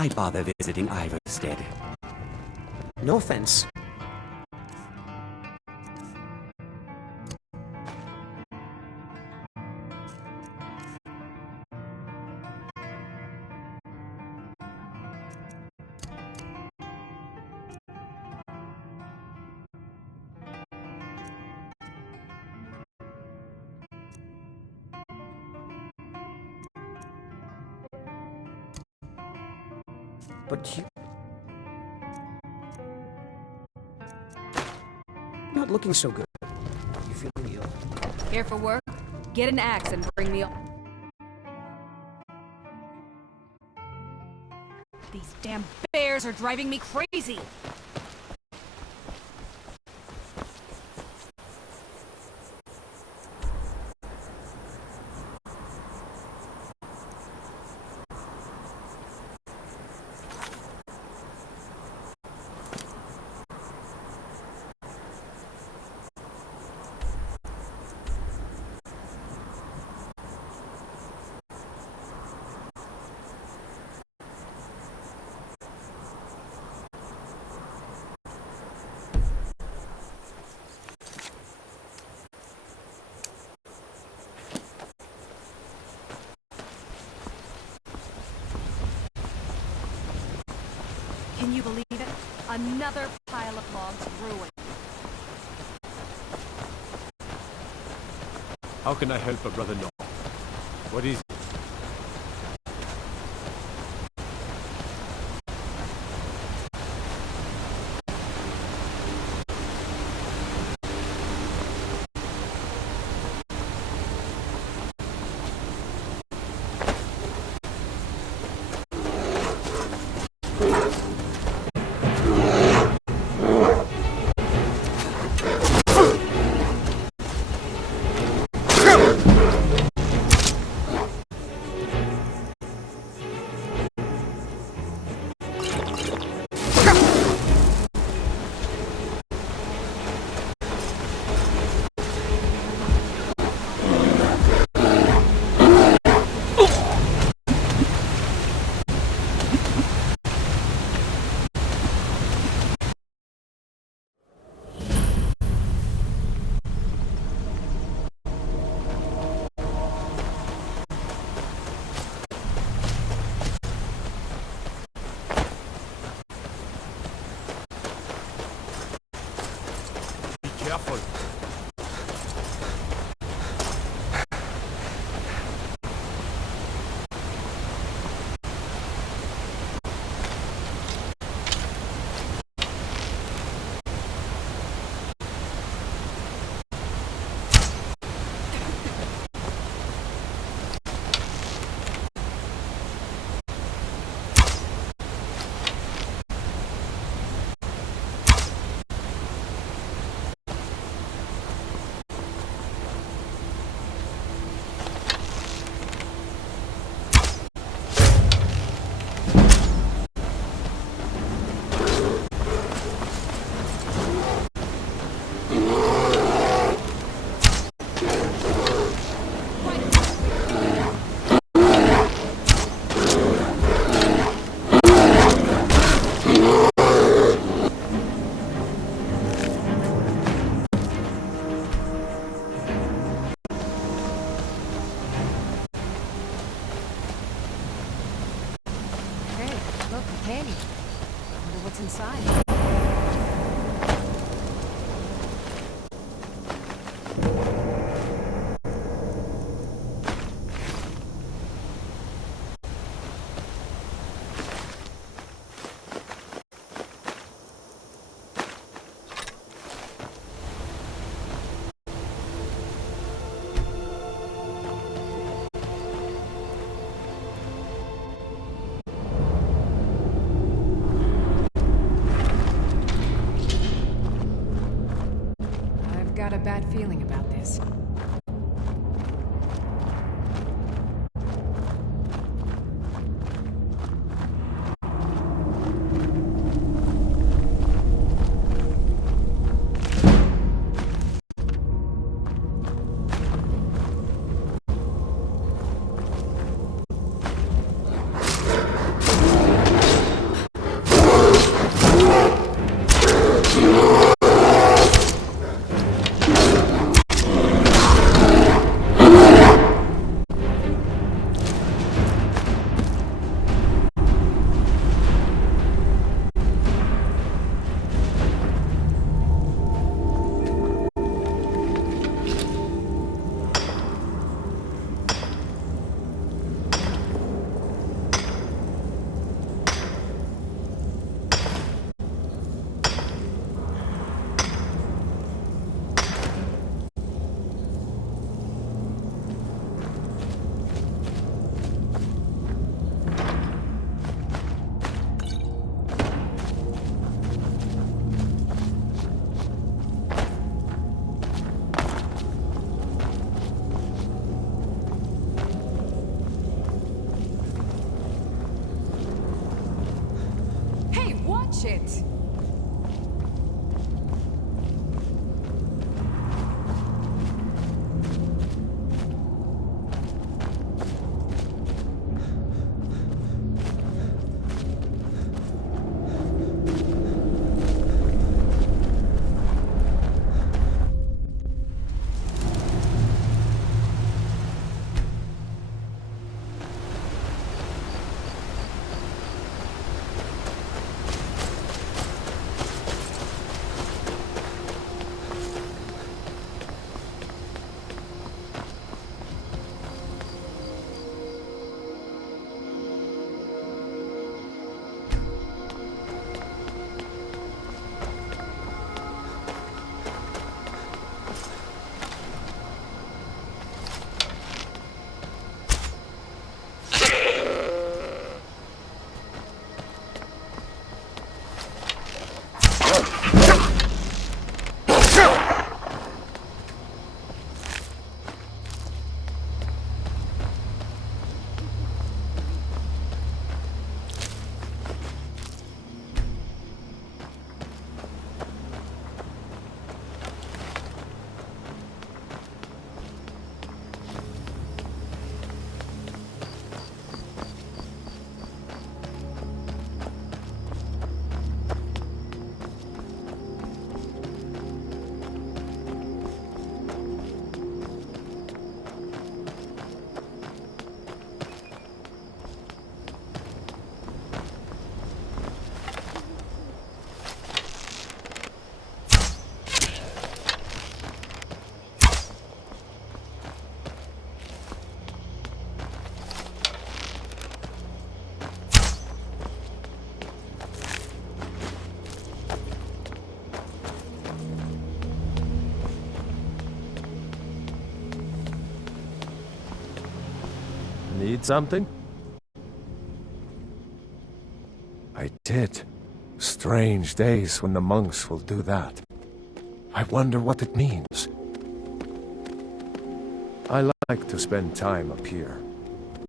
I'd bother visiting Iverstead. No offense. But you... not looking so good. You feeling ill? Here for work? Get an axe and bring me... These damn bears are driving me crazy! Can you believe it? Another pile of logs ruined. How can I help a brother know? What is it? Careful. Inside. Got a bad feeling about this. Shit. Need something? I did. Strange days when the monks will do that. I wonder what it means. I like to spend time up here.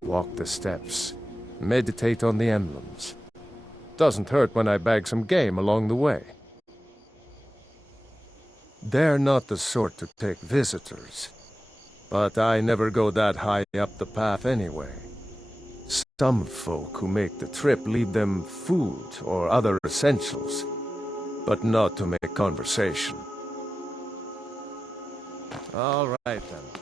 Walk the steps. Meditate on the emblems. Doesn't hurt when I bag some game along the way. They're not the sort to take visitors. But I never go that high up the path anyway. Some folk who make the trip leave them food or other essentials, but not to make conversation. All right then.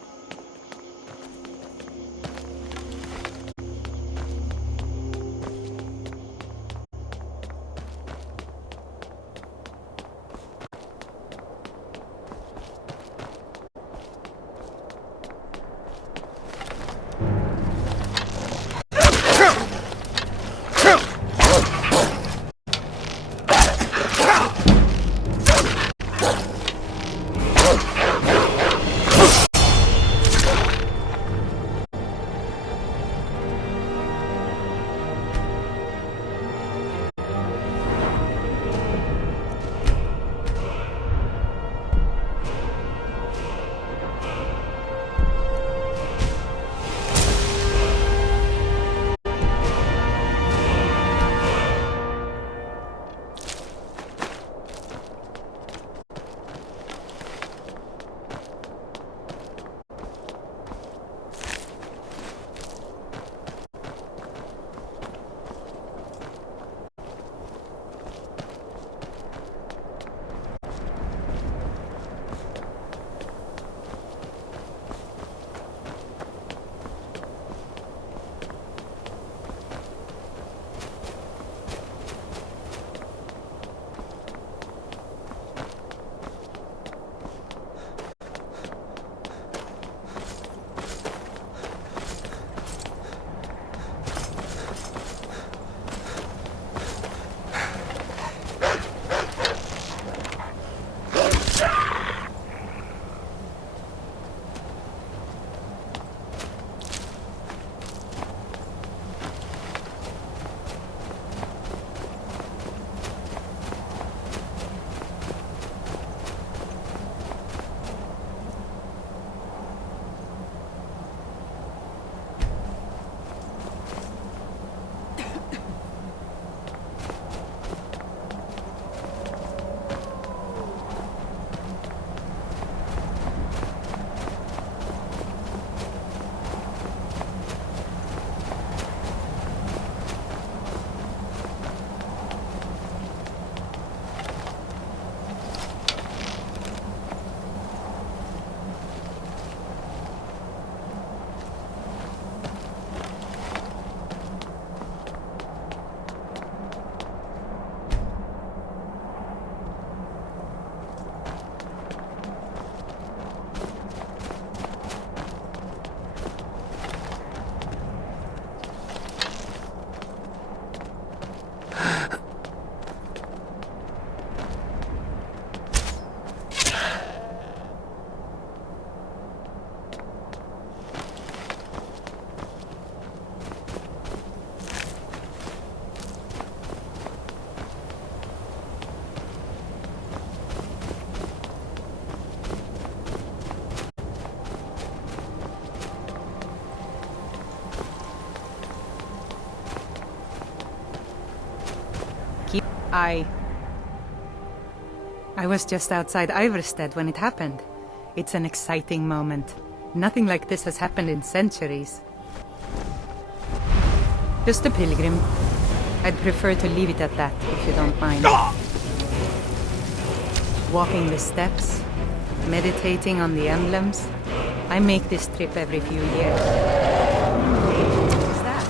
I was just outside Iverstead when it happened. It's an exciting moment. Nothing like this has happened in centuries. Just a pilgrim. I'd prefer to leave it at that, if you don't mind. Walking the steps, meditating on the emblems. I make this trip every few years. What's that?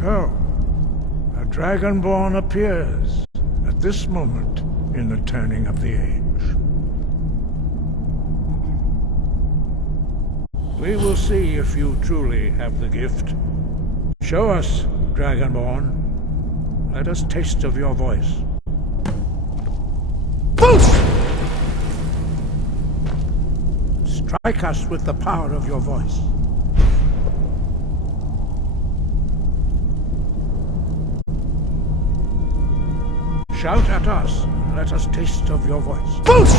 So, a Dragonborn appears at this moment in the turning of the age. We will see if you truly have the gift. Show us, Dragonborn. Let us taste of your voice. Boost! Strike us with the power of your voice. Shout at us. Let us taste of your voice. Boost!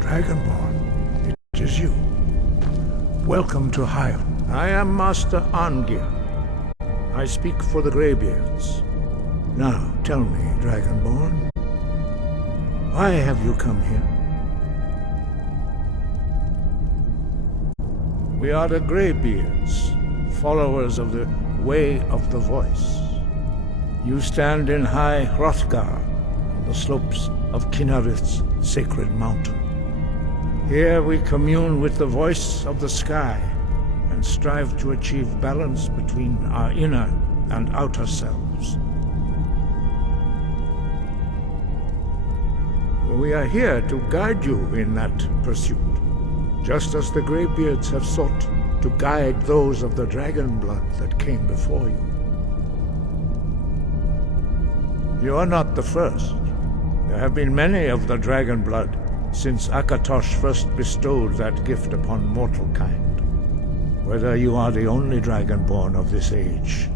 Dragonborn, it is you. Welcome to Hyel. I am Master Angir. I speak for the Greybeards. Now, tell me, Dragonborn, why have you come here? We are the Greybeards, followers of the Way of the Voice. You stand in high Hrothgar, on the slopes of Kinnarith's sacred mountain. Here we commune with the voice of the sky and strive to achieve balance between our inner and outer selves. We are here to guide you in that pursuit, just as the Greybeards have sought to guide those of the dragon blood that came before you. You are not the first. There have been many of the dragon blood since Akatosh first bestowed that gift upon mortal kind. Whether you are the only dragonborn of this age,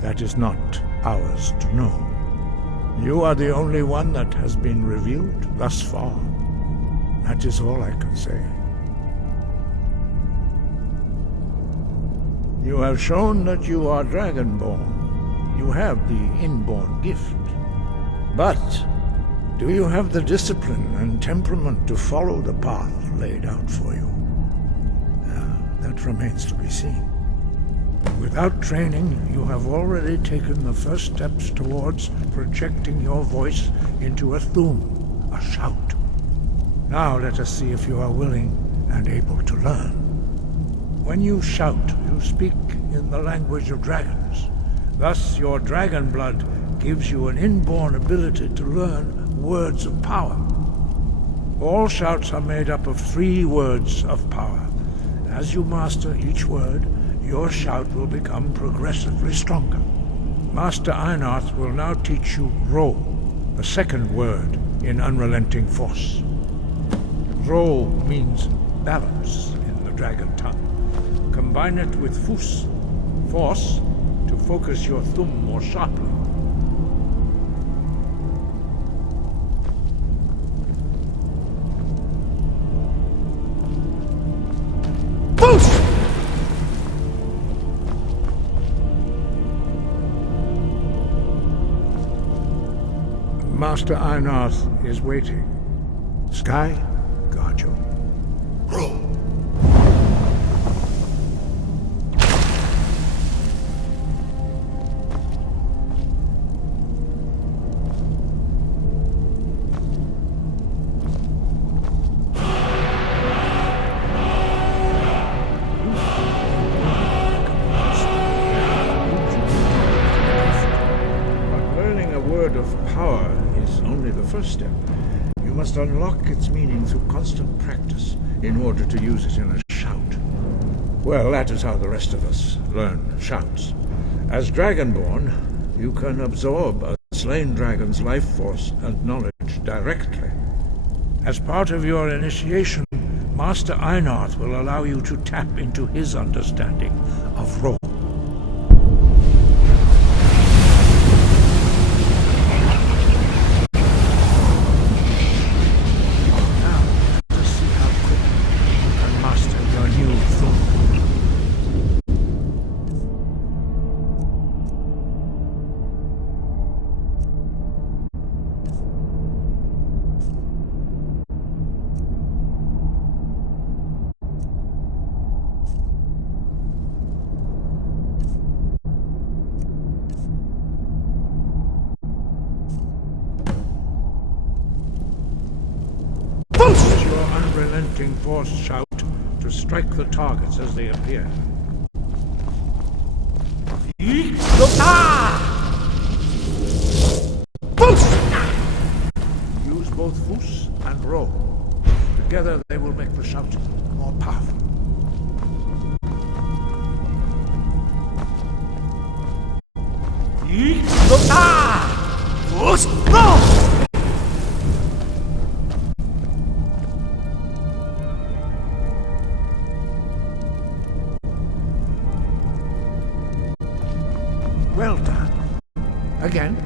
that is not ours to know. You are the only one that has been revealed thus far. That is all I can say. You have shown that you are dragonborn. You have the inborn gift. But do you have the discipline and temperament to follow the path laid out for you? That remains to be seen. Without training, you have already taken the first steps towards projecting your voice into a thum, a shout. Now let us see if you are willing and able to learn. When you shout, you speak in the language of dragons. Thus, your dragon blood gives you an inborn ability to learn words of power. All shouts are made up of 3 words of power. As you master each word, your shout will become progressively stronger. Master Einarth will now teach you Ro, the second word in Unrelenting Force. Ro means balance in the dragon tongue. Combine it with Fus, force, to focus your thumb more sharply. Boost! Master Einarth is waiting. Sky, guard you. Roll! Step. You must unlock its meaning through constant practice in order to use it in a shout. Well, that is how the rest of us learn shouts. As Dragonborn, you can absorb a slain dragon's life force and knowledge directly. As part of your initiation, Master Einarth will allow you to tap into his understanding of Ro. Unrelenting force shout to strike the targets as they appear. Use both Fus and Ro. Together they will make the shouting more powerful. Well done. Again.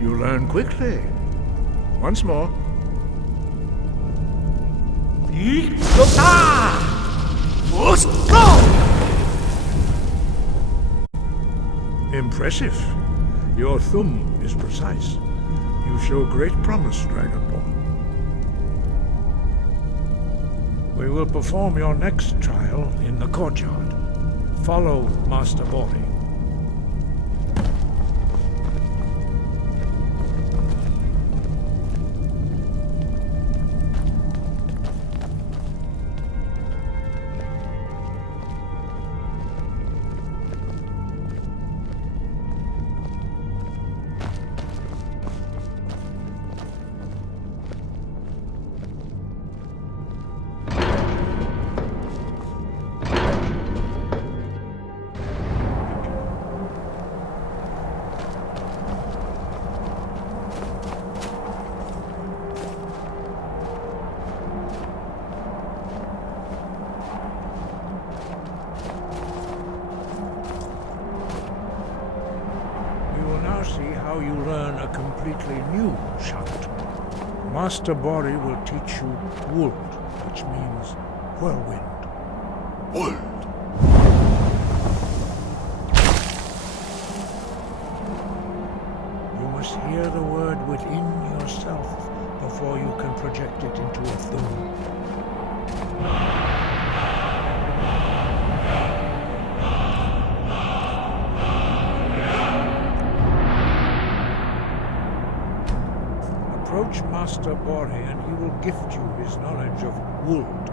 You learn quickly. Once more. Impressive. Your thumb is precise. You show great promise, Dragonborn. We will perform your next trial in the courtyard. Follow Master Bori. See how you learn a completely new shout. Master Bori will teach you Wold, which means whirlwind. Wold! You must hear the word within yourself before you can project it into a thumb. Approach Master Bori and he will gift you his knowledge of Wold.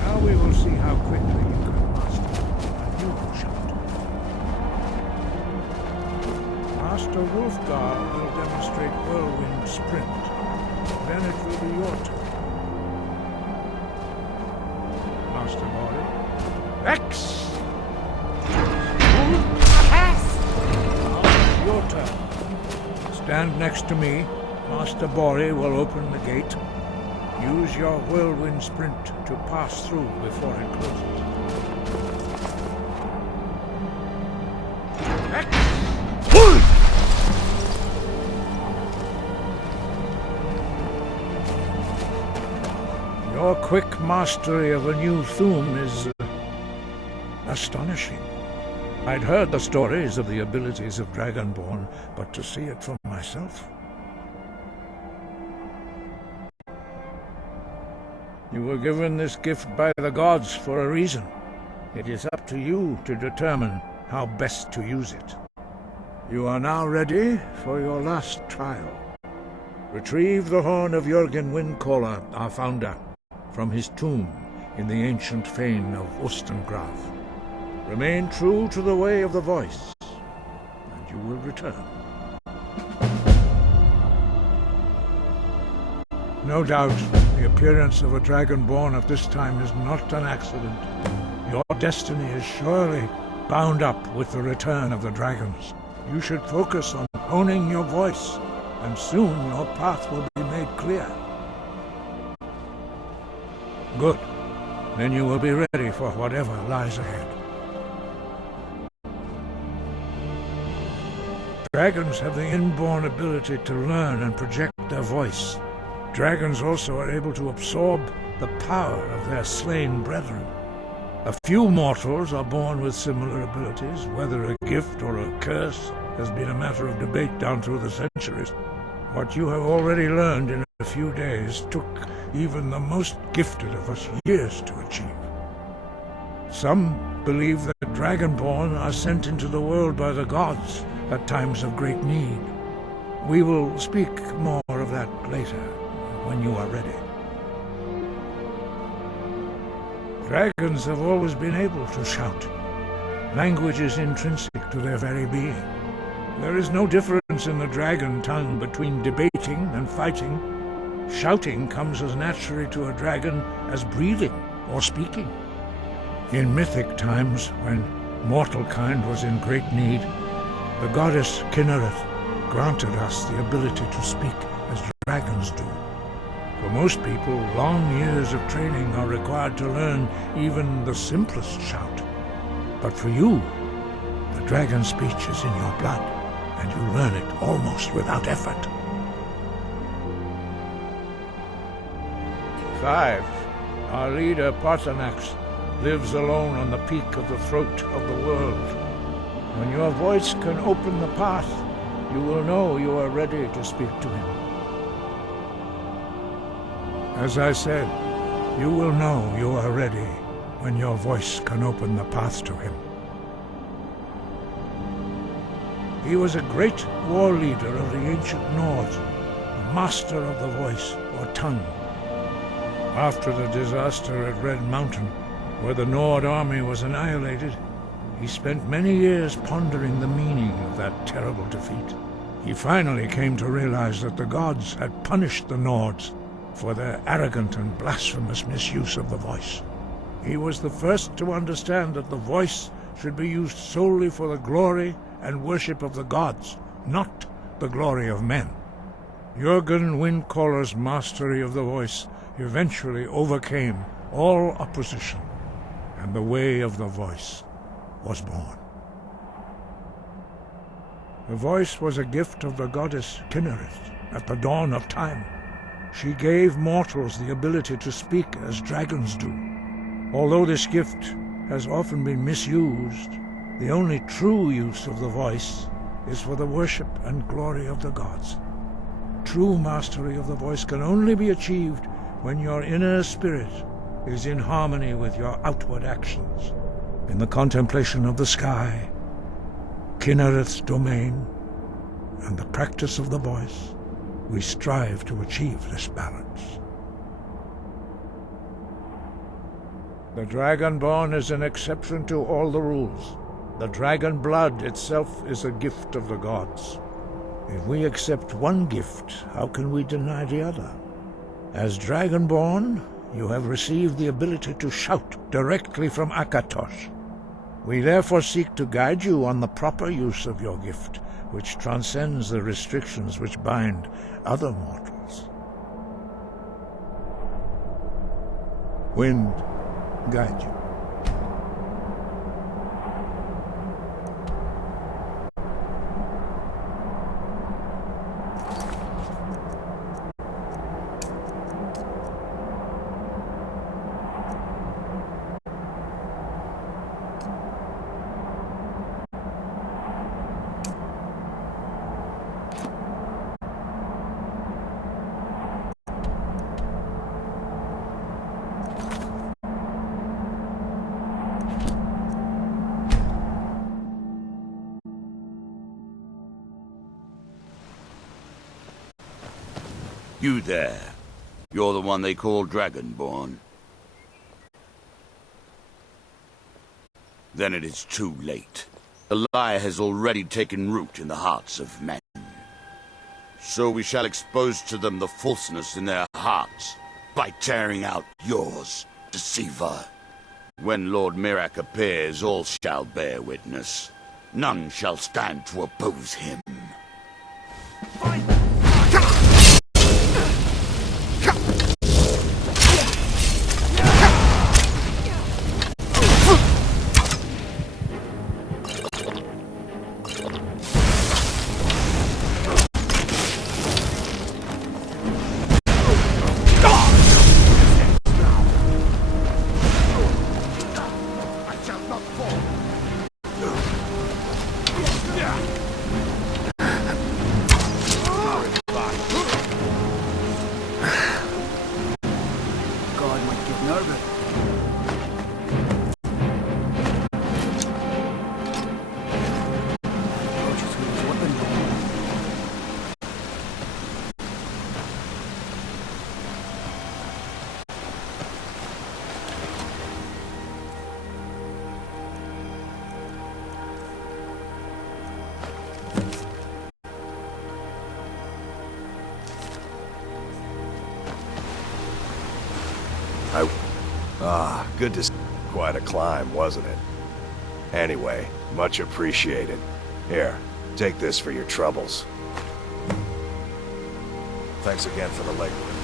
Now we will see how quickly you can master a new shout. Master Wolfgar will demonstrate Whirlwind Sprint. Then it will be your turn. Master Bori. X! Now your turn. Stand next to me. Master Bori will open the gate. Use your whirlwind sprint to pass through before it closes. X! Your quick mastery of a new thum is astonishing. I'd heard the stories of the abilities of Dragonborn, but to see it for myself... You were given this gift by the gods for a reason. It is up to you to determine how best to use it. You are now ready for your last trial. Retrieve the horn of Jürgen Windcaller, our founder, from his tomb in the ancient fane of Ustengrav. Remain true to the way of the voice, and you will return. No doubt, the appearance of a Dragonborn at this time is not an accident. Your destiny is surely bound up with the return of the dragons. You should focus on honing your voice, and soon your path will be made clear. Good. Then you will be ready for whatever lies ahead. Dragons have the inborn ability to learn and project their voice. Dragons also are able to absorb the power of their slain brethren. A few mortals are born with similar abilities. Whether a gift or a curse has been a matter of debate down through the centuries. What you have already learned in a few days took even the most gifted of us years to achieve. Some believe that Dragonborn are sent into the world by the gods at times of great need. We will speak more of that later, when you are ready. Dragons have always been able to shout. Language is intrinsic to their very being. There is no difference in the dragon tongue between debating and fighting. Shouting comes as naturally to a dragon as breathing or speaking. In mythic times, when mortal kind was in great need, the goddess Kinnereth granted us the ability to speak as dragons do. For most people, long years of training are required to learn even the simplest shout. But for you, the dragon speech is in your blood, and you learn it almost without effort. 5. Our leader, Parthenax, lives alone on the peak of the throat of the world. When your voice can open the path, you will know you are ready to speak to him. As I said, you will know you are ready when your voice can open the path to him. He was a great war leader of the ancient Nords, a master of the voice or tongue. After the disaster at Red Mountain, where the Nord army was annihilated, he spent many years pondering the meaning of that terrible defeat. He finally came to realize that the gods had punished the Nords for their arrogant and blasphemous misuse of the voice. He was the first to understand that the voice should be used solely for the glory and worship of the gods, not the glory of men. Jürgen Windcaller's mastery of the voice eventually overcame all opposition, and the way of the voice was born. The voice was a gift of the goddess Kinnereth at the dawn of time. She gave mortals the ability to speak as dragons do. Although this gift has often been misused, the only true use of the voice is for the worship and glory of the gods. True mastery of the voice can only be achieved when your inner spirit is in harmony with your outward actions. In the contemplation of the sky, Kinnereth's domain, and the practice of the voice, we strive to achieve this balance. The Dragonborn is an exception to all the rules. The dragon blood itself is a gift of the gods. If we accept one gift, how can we deny the other? As Dragonborn, you have received the ability to shout directly from Akatosh. We therefore seek to guide you on the proper use of your gift, which transcends the restrictions which bind other mortals. Wind, guide you. You there. You're the one they call Dragonborn. Then it is too late. The lie has already taken root in the hearts of men. So we shall expose to them the falseness in their hearts by tearing out yours, deceiver. When Lord Mirak appears, all shall bear witness. None shall stand to oppose him. Ah, good to see. Quite a climb, wasn't it? Anyway, much appreciated. Here, take this for your troubles. Thanks again for the legwork.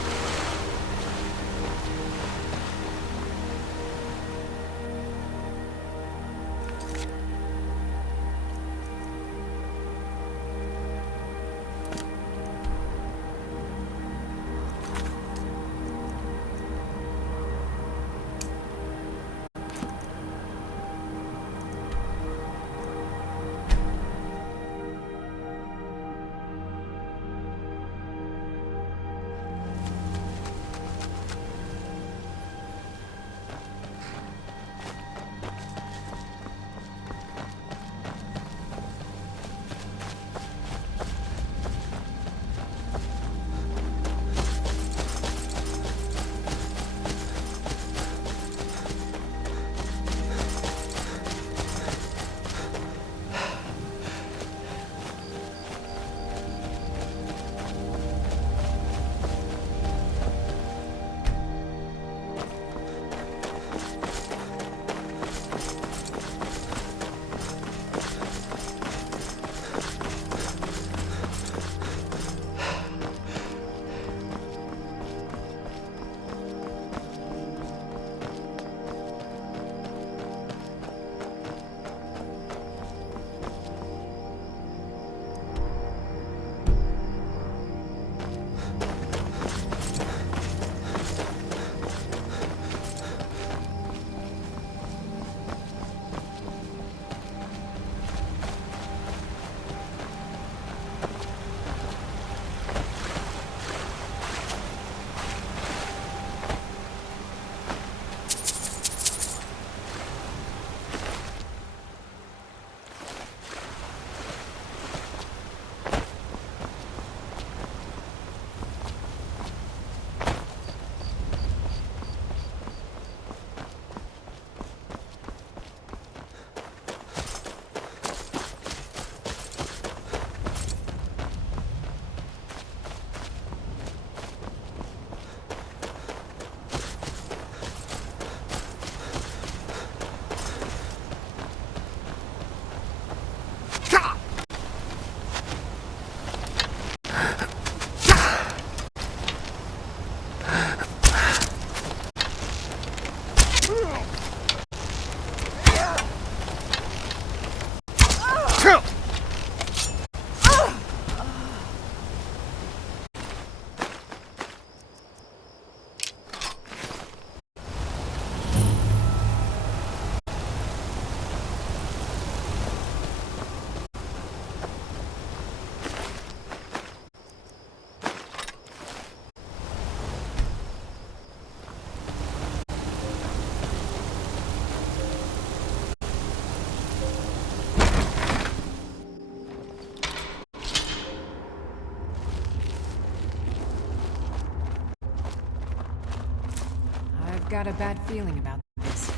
I've got a bad feeling about this.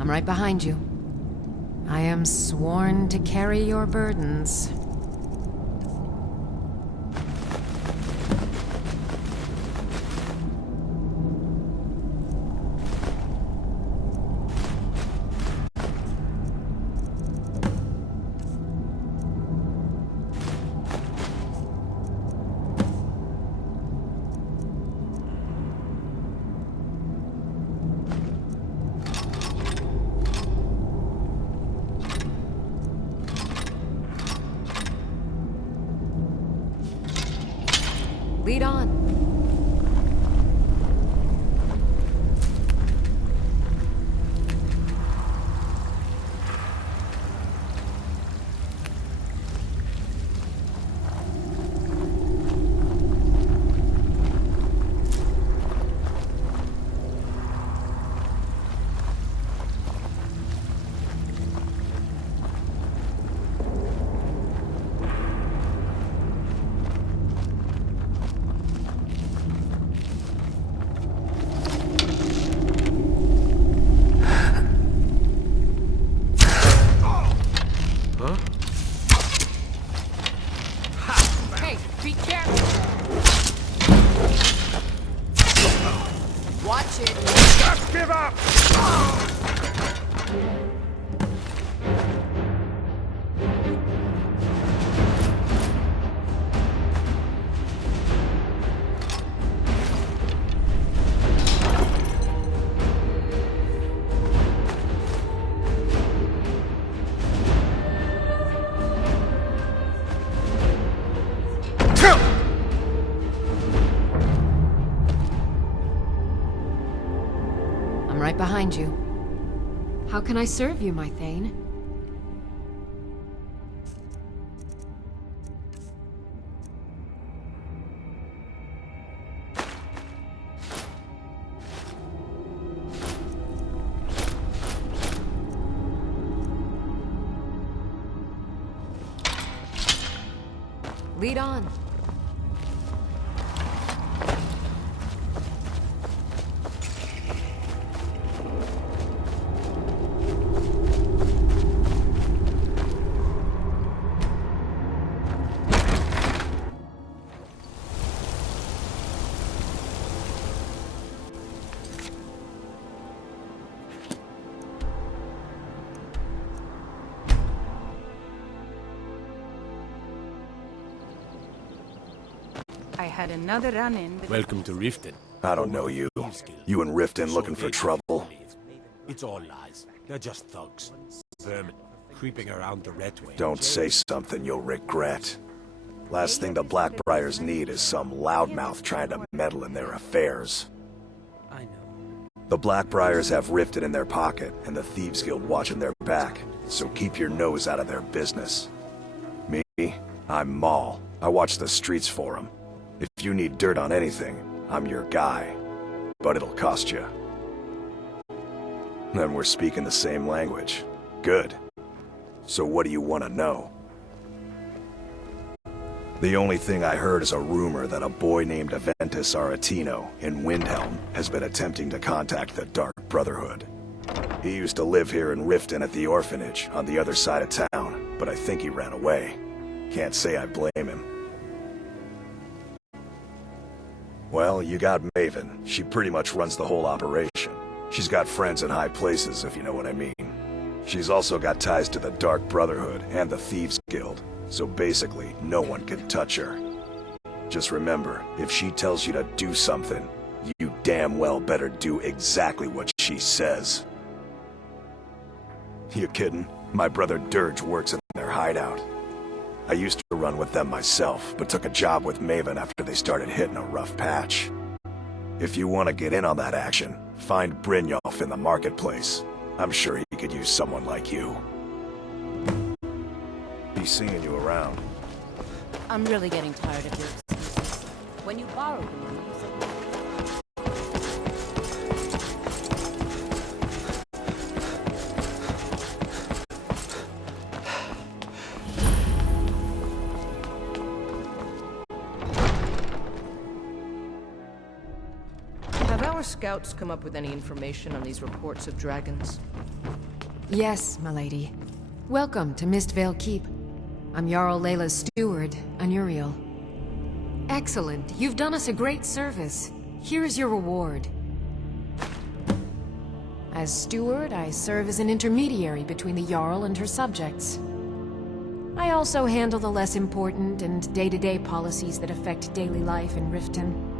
I'm right behind you. I am sworn to carry your burdens. Lead on. Hey, be careful! Watch it! Just give up! I'm right behind you. How can I serve you, my Thane? Lead on. I had another run-in with... Welcome to Riften. I don't know you. You and Riften looking for trouble? It's all lies. They're just thugs. Vermin. Creeping around the Red Way. Don't say something you'll regret. Last thing the Blackbriars need is some loudmouth trying to meddle in their affairs. I know. The Blackbriars have Riften in their pocket, and the Thieves Guild watching their back, so keep your nose out of their business. Me? I'm Maul. I watch the streets for them. If you need dirt on anything, I'm your guy. But it'll cost you. Then we're speaking the same language. Good. So what do you want to know? The only thing I heard is a rumor that a boy named Aventus Aretino in Windhelm has been attempting to contact the Dark Brotherhood. He used to live here in Riften at the orphanage on the other side of town, but I think he ran away. Can't say I blame him. Well, you got Maven. She pretty much runs the whole operation. She's got friends in high places, if you know what I mean. She's also got ties to the Dark Brotherhood and the Thieves Guild, so basically, no one can touch her. Just remember, if she tells you to do something, you damn well better do exactly what she says. You kidding? My brother Dirge works in their hideout. I used to run with them myself, but took a job with Maven after they started hitting a rough patch. If you want to get in on that action, find Brynjolf in the marketplace. I'm sure he could use someone like you. Be seeing you around. I'm really getting tired of your excuses. When you borrowed the money, you said... Have our scouts come up with any information on these reports of dragons? Yes, my lady. Welcome to Mistvale Keep. I'm Jarl Layla's steward, Anuriel. Excellent. You've done us a great service. Here's your reward. As steward, I serve as an intermediary between the Jarl and her subjects. I also handle the less important and day-to-day policies that affect daily life in Riften.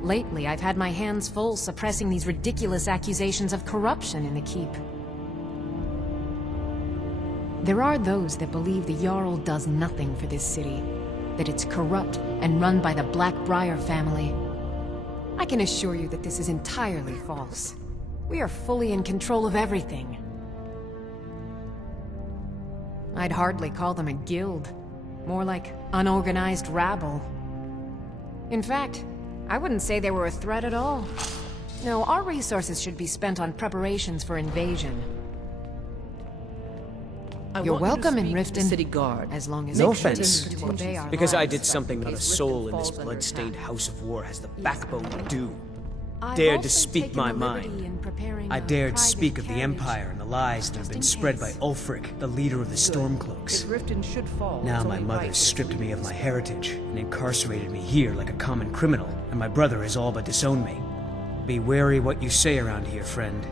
Lately, I've had my hands full suppressing these ridiculous accusations of corruption in the Keep. There are those that believe the Jarl does nothing for this city. that it's corrupt and run by the Blackbriar family. I can assure you that this is entirely false. We are fully in control of everything. I'd hardly call them a guild. More like unorganized rabble. In fact, I wouldn't say they were a threat at all. No, our resources should be spent on preparations for invasion. You're welcome in Riften, City Guard. as long as No you offense, continue to obey our because I laws. did something not a soul in this blood-stained house of war has the backbone to do. I've Dared to also speak taken my the liberty mind. in preparing I a dared to private speak of the carriage, Empire and the lies that have just been in spread by case. Ulfric, the leader of the Stormcloaks. If Riften should fall, Now it's my only mother right stripped that me of my heritage and incarcerated me here like a common criminal, and my brother has all but disowned me. Be wary what you say around here, friend.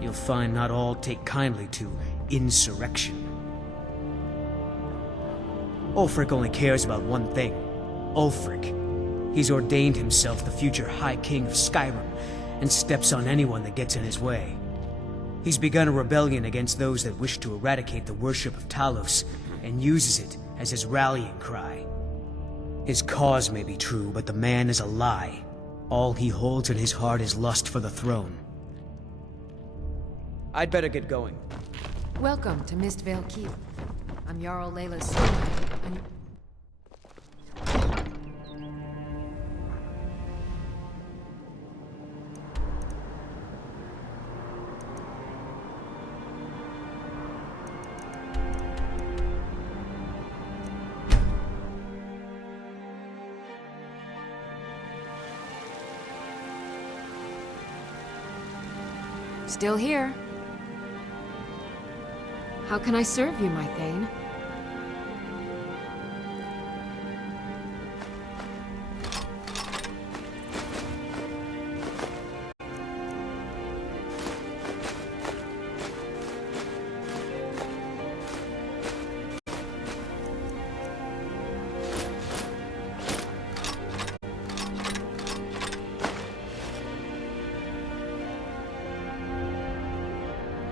You'll find not all take kindly to insurrection. Ulfric only cares about one thing. Ulfric. He's ordained himself the future High King of Skyrim, and steps on anyone that gets in his way. He's begun a rebellion against those that wish to eradicate the worship of Talos, and uses it as his rallying cry. His cause may be true, but the man is a lie. All he holds in his heart is lust for the throne. I'd better get going. Welcome to Mistvale Keep. I'm Jarl Layla's son, and... Still here. How can I serve you, my Thane?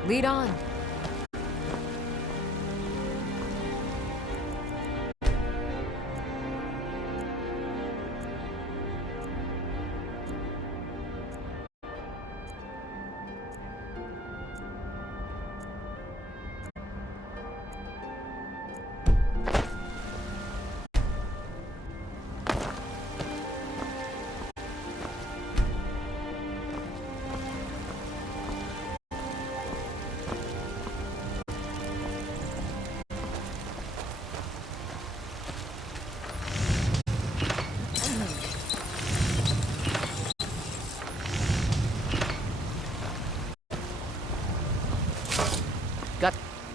Lead on.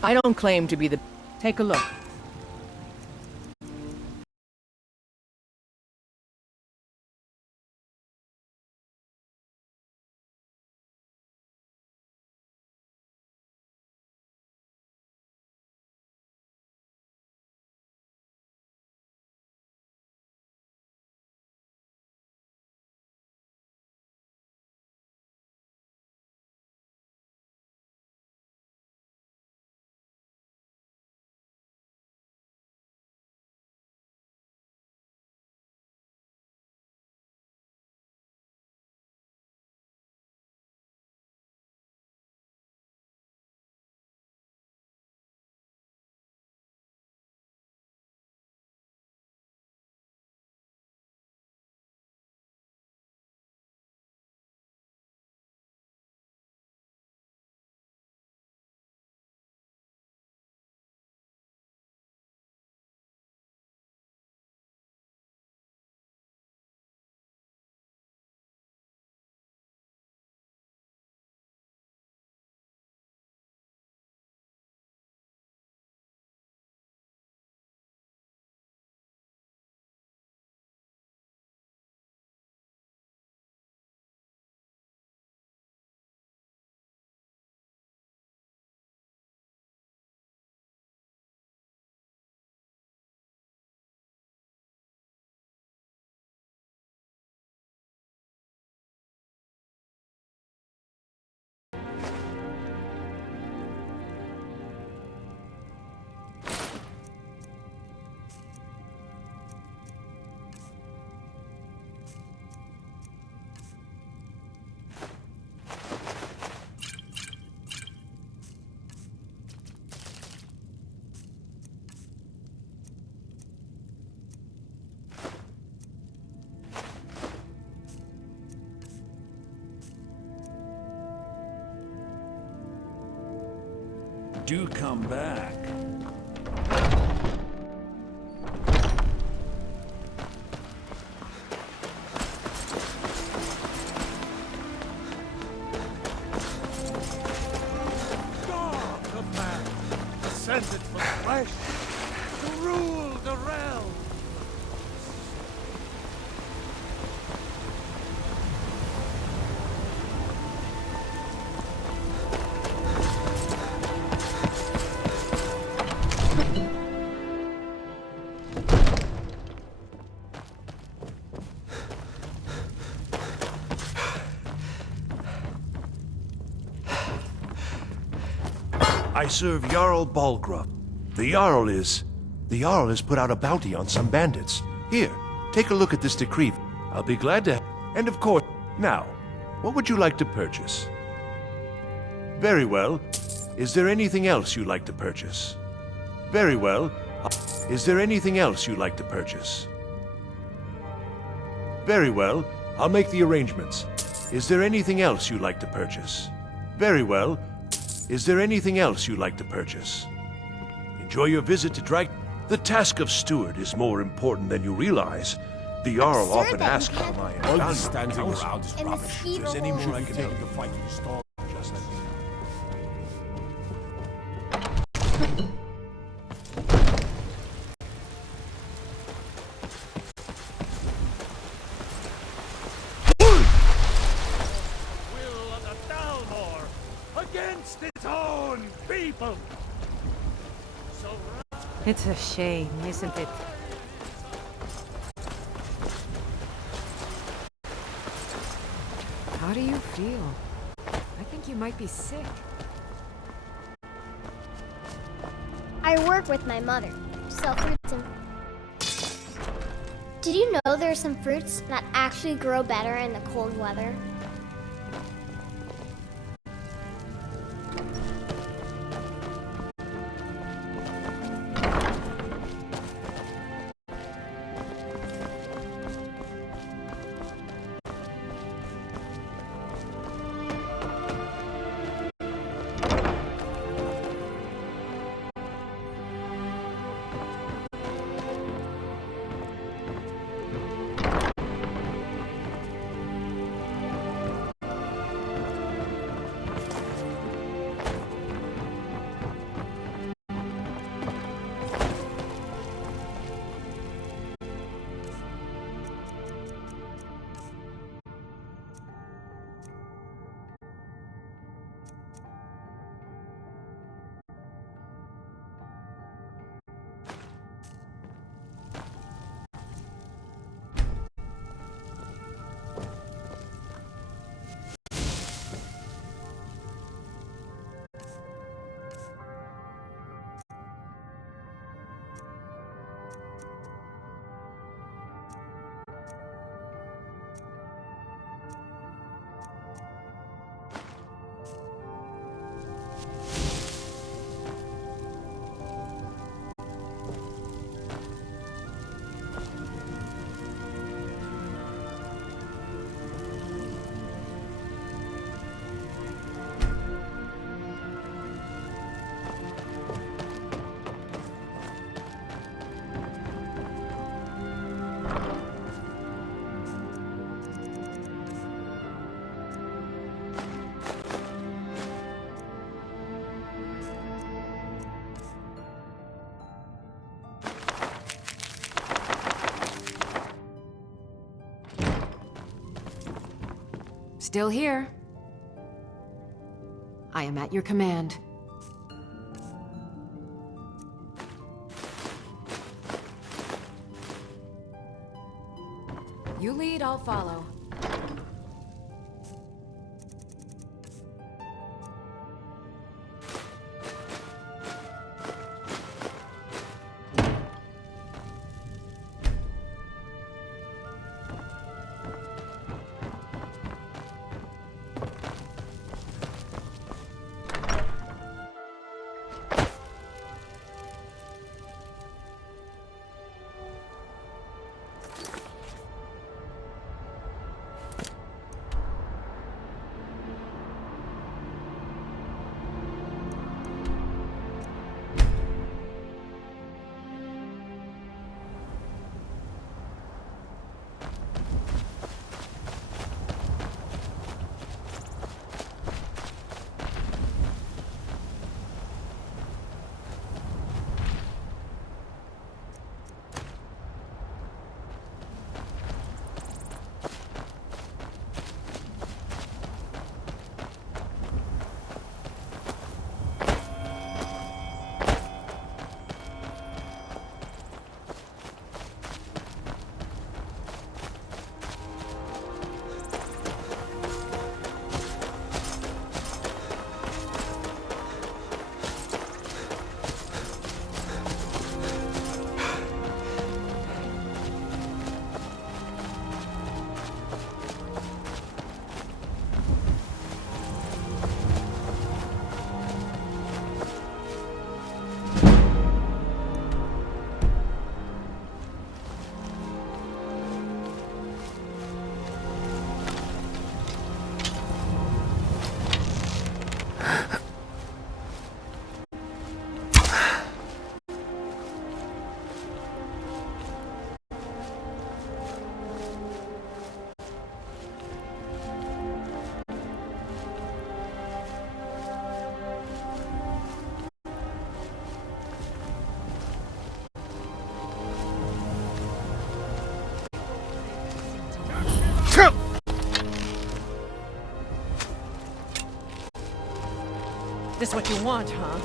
I don't claim to be the... Take a look. Do come back. God of man, descended from flesh to rule the realm. I serve Jarl Balgrup. The Jarl has put out a bounty on some bandits. Here, take a look at this decree. I'll be glad to... And of course, now, what would you like to purchase? Very well. Is there anything else you'd like to purchase? Very well. Is there anything else you'd like to purchase? Very well. I'll make the arrangements. Is there anything else you'd like to purchase? Very well. Is there anything else you'd like to purchase? Enjoy your visit to Drag... The task of steward is more important than you realize. The Jarl often asks for my All invaluable this standing counsel. around is And the rubbish. speed If there's any of more I can do to fight the storm, just... will of the Dalmor against its own people. So It's a shame, isn't it? How do you feel? I think you might be sick. I work with my mother. Sell fruits and... Did you know there are some fruits that actually grow better in the cold weather? Still here. I am at your command. You lead, I'll follow. This what you want, huh?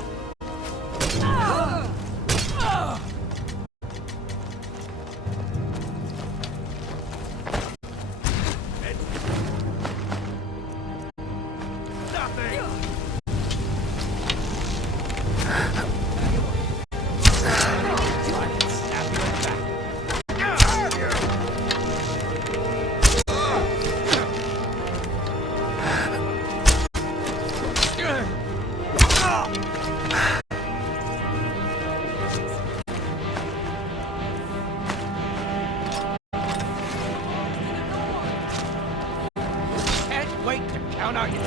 Wait to count out your...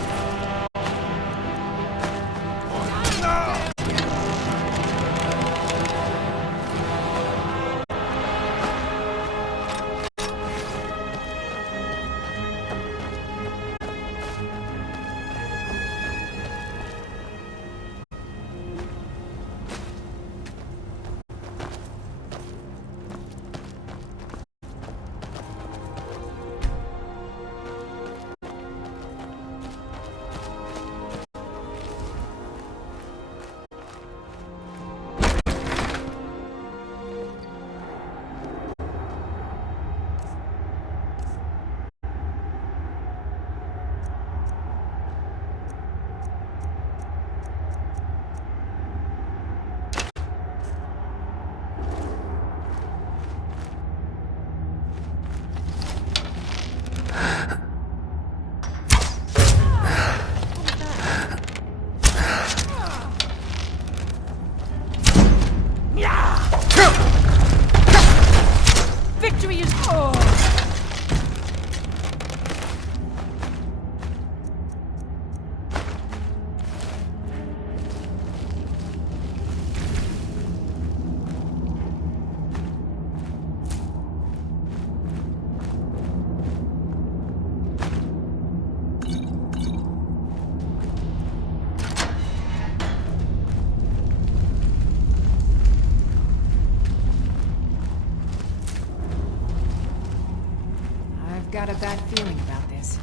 Victory is... I've got a bad feeling about this.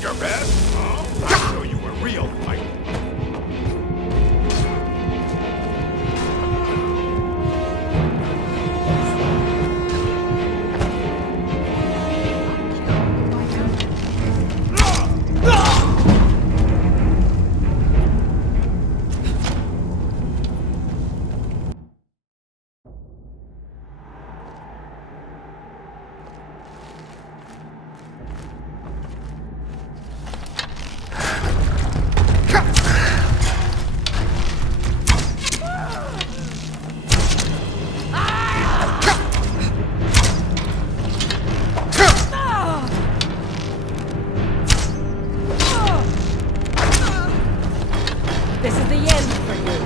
Your best? I'll show you a real fight. This is the end for you.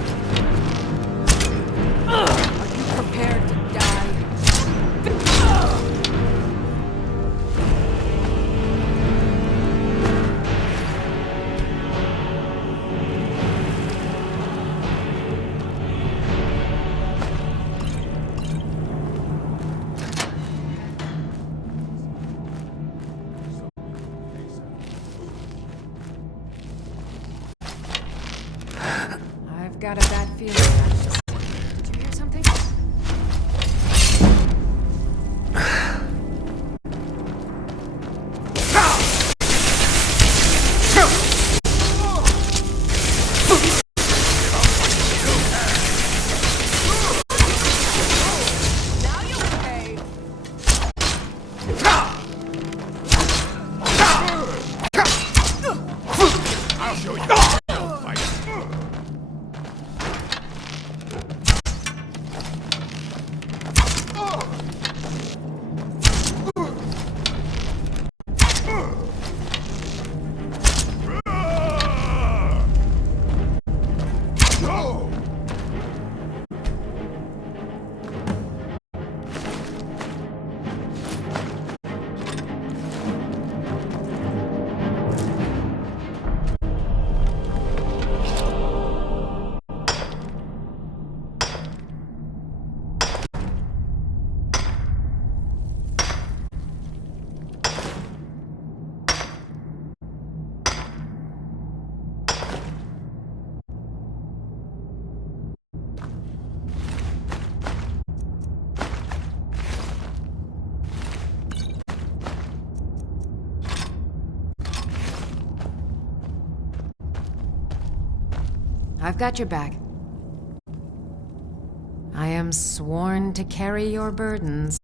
Are you prepared to die? I've got a bad feeling about this. Did you hear something? Now you pay. I'll show you a real fight. I've got your back. I am sworn to carry your burdens.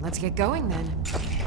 Let's get going then.